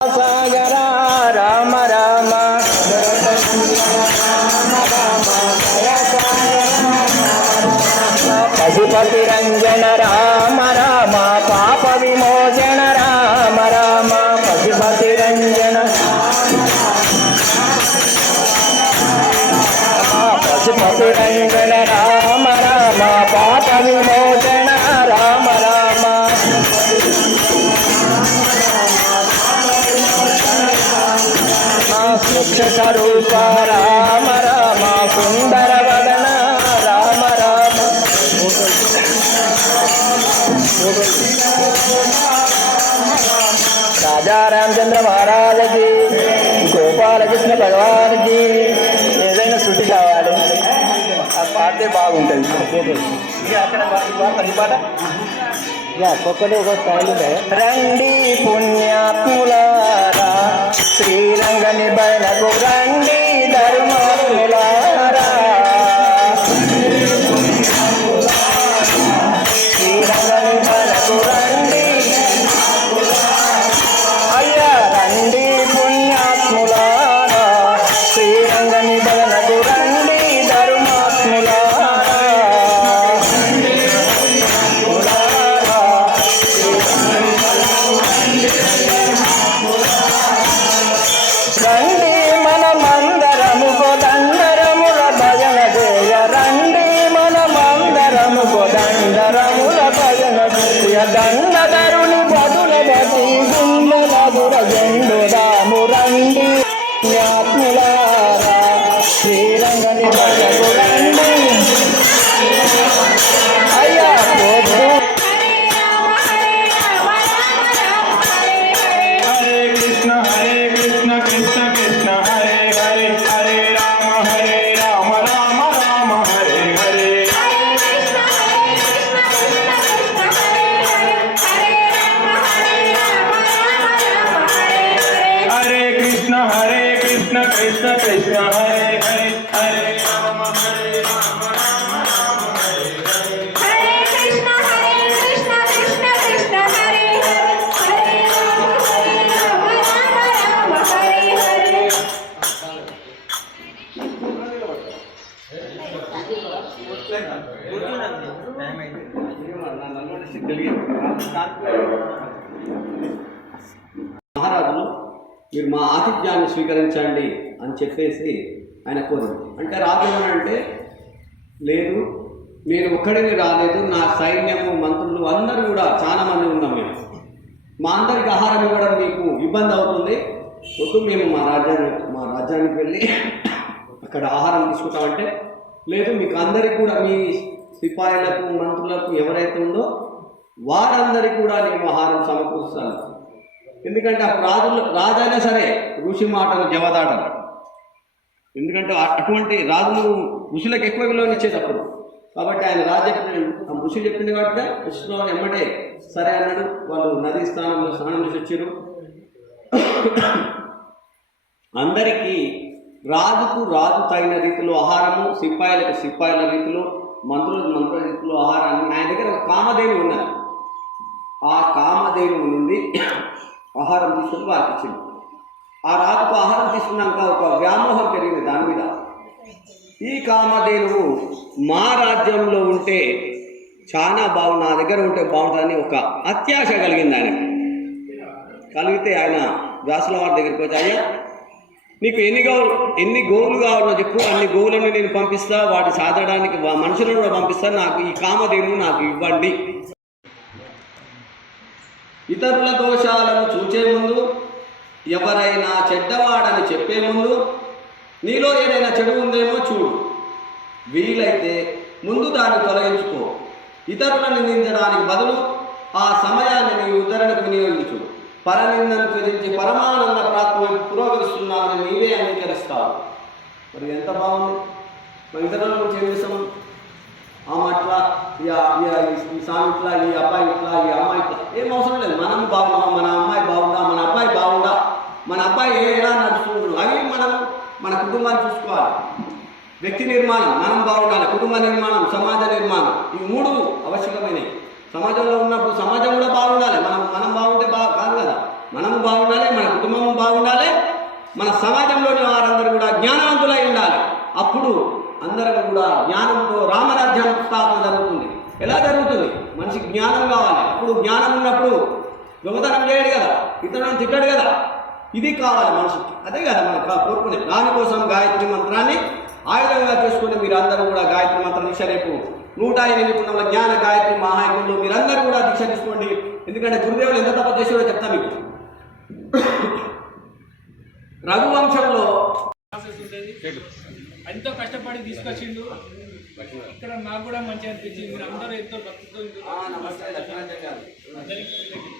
సాగర రామ రామ. పశుపతి రంజన రామ రామ. పాప విమోచన రామ రామ. పశుపతి రంజన పశుపతి రంజన రామ రామ. పాప విమో రామచంద్ర మహారాజ్కి గోపాలకృష్ణ భగవాన్కి ఏదైనా శృతి కావాలి. ఆ పాటే బాగుంటుంది. రండి పుణ్యాత్ములారా శ్రీరంగ నిబైనకు రండి. 对，是。ఆతిథ్యాన్ని స్వీకరించండి అని చెప్పేసి ఆయన కోరింది. అంటే రాజు ఏమనంటే లేదు మీరు ఒక్కడిని రాలేదు నా సైన్యము మంత్రులు అందరూ కూడా చాలా మంది ఉన్నాం మేము. మా అందరికి ఆహారం ఇవ్వడం మీకు ఇబ్బంది అవుతుంది. వద్దు మేము మా రాజ్యాన్ని మా రాజ్యానికి వెళ్ళి అక్కడ ఆహారం తీసుకుంటామంటే లేదు మీకు అందరికి కూడా మీ సిపాయిలకు మంత్రులకు ఎవరైతే ఉందో వారందరికీ కూడా నేను ఆహారం సమకూరుస్తాను. ఎందుకంటే ఆ రాజులు రాజైనా సరే ఋషి మాటలు జవదాటలు. ఎందుకంటే అటువంటి రాజులు ఋషులకు ఎక్కువ విలువని ఇచ్చేటప్పుడు. కాబట్టి ఆయన రాజు చెప్పిన ఆ ఋషి చెప్పింది కాబట్టి కృష్ణ ఎమ్మటే సరే అన్నాడు. వాళ్ళు నదీ స్థానంలో స్నానం చేసి వచ్చారు. అందరికీ రాజుకు రాజు తగిన రీతిలో ఆహారము సిపాయిలకు సిపాయిల రీతిలో మంత్రులకు మంత్రుల రీతిలో ఆహారాన్ని. ఆయన దగ్గర ఒక కామధేను ఉన్నది. ఆ కామధేను నుండి ఆహారం తీసుకుని వారికి ఇచ్చింది. ఆ రాజుకు ఆహారం తీసుకున్నాక ఒక వ్యామోహం పెరిగింది దాని మీద. ఈ కామధేనువు మా రాజ్యంలో ఉంటే చాలా బాగు నా దగ్గర ఉంటే బాగుంటుందని ఒక అత్యాశ కలిగింది ఆయన. కలిగితే ఆయన వ్యాసుల వారి దగ్గరికి వచ్చి అయ్యా నీకు ఎన్ని గోవులు ఎన్ని గోవులు కావాలో చెప్పు. అన్ని గోవులను నేను పంపిస్తా. వాటి సాధడానికి మనుషులను కూడా పంపిస్తా. నాకు ఈ కామధేనువు నాకు ఇవ్వండి. ఇతరుల దోషాలను ఎవరైనా చెడ్డవాడని చెప్పే ముందు నీలో ఏదైనా చెడు ఉందేమో చూడు. వీలైతే ముందు దాన్ని తొలగించుకో. ఇతరులను నిందించడానికి బదులు ఆ సమయాన్ని నీ ఉద్ధరణకు వినియోగించు. పరనిందను త్యజించి పరమానంద ప్రాప్తి పురోగమిస్తున్నామని నీవే అంగీకరిస్తావు. మరి ఎంత బాగుంది. మరి ఇతరుల గురించి ఏం చేస్తాం? ఆమె అట్లా ఈ సామి ఈ ఇట్లా ఈ అబ్బాయి ఇట్లా ఈ అమ్మాయి ఇట్లా. ఏం అవసరం లేదు. మనం బాగున్నాం మన అమ్మాయి బాగున్నాం అబ్బాయి బాగుందా మన అబ్బాయి ఏ ఎలా నడుస్తున్నాడు అవి మనం మన కుటుంబాన్ని చూసుకోవాలి. వ్యక్తి నిర్మాణం మనం బాగుండాలి. కుటుంబ నిర్మాణం సమాజ నిర్మాణం ఇవి మూడు ఆవశ్యకమైనవి. సమాజంలో ఉన్నప్పుడు సమాజం కూడా బాగుండాలి. మనం మనం బాగుంటే బాగా కాదు కదా? మనము బాగుండాలి మన కుటుంబం బాగుండాలి మన సమాజంలోని వారందరూ కూడా జ్ఞానవంతులై ఉండాలి. అప్పుడు అందరం కూడా జ్ఞానంతో రామరాజ్యం స్థాపన జరుగుతుంది. ఎలా జరుగుతుంది? మనిషికి జ్ఞానం కావాలి. అప్పుడు జ్ఞానం ఉన్నప్పుడు దొంగతనం చేయడు కదా. ఇతరులను తిట్టాడు కదా. ఇది కావాలి మనిషికి. అదే కదా మనకు కోరుకునేది దానికోసం గాయత్రి మంత్రాన్ని ఆయుధంగా చేసుకుని మీరు అందరూ కూడా గాయత్రి మంత్రం దీక్ష రేపు నూట ఎనిమిది కుండల జ్ఞాన గాయత్రి మహాయజ్ఞంలో మీరందరూ కూడా దీక్ష తీసుకోండి. ఎందుకంటే గురుదేవులు ఎంత తప్ప చేసాడో చెప్తా మీకు. రఘువంశంలో ఎంతో కష్టపడి తీసుకొచ్చిండు. ఇక్కడ నాకు కూడా మంచి అనిపించింది. మీరు అందరూ ఎంతో భక్తితో అందరికీ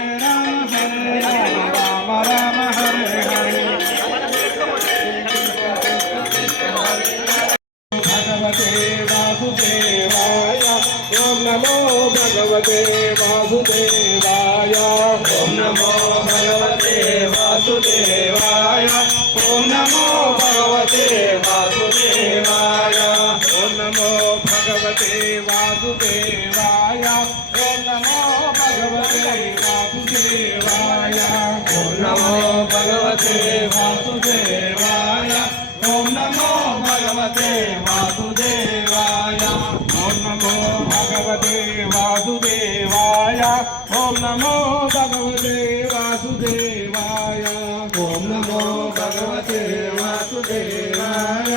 Where वासुदेवाय ॐ नमो भगवते वासुदेवाय ॐ नमो भगवते वासुदेवाय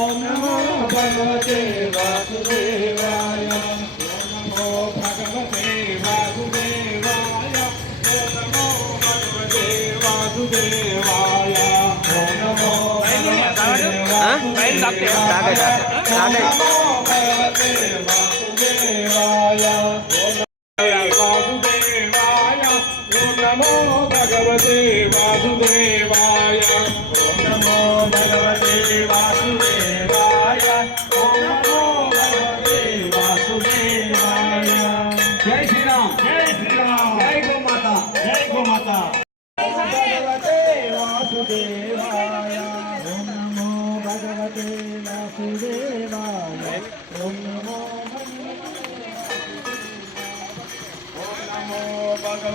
ॐ नमो भगवते वासुदेवाय ॐ नमो भगवते वासुदेवाय ॐ नमो भगवते वासुदेवाय ॐ नमो भगवते वासुदेवाय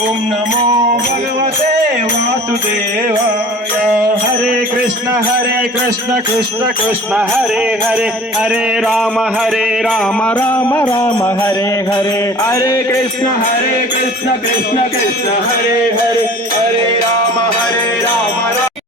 ఓం నమో భగవతే వాసుదేవాయ. హరే కృష్ణ హరే కృష్ణ కృష్ణ కృష్ణ హరే హరే. హరే రామ హరే రామ రామ రామ హరే హరే. హరే కృష్ణ హరే కృష్ణ కృష్ణ కృష్ణ హరే హరే.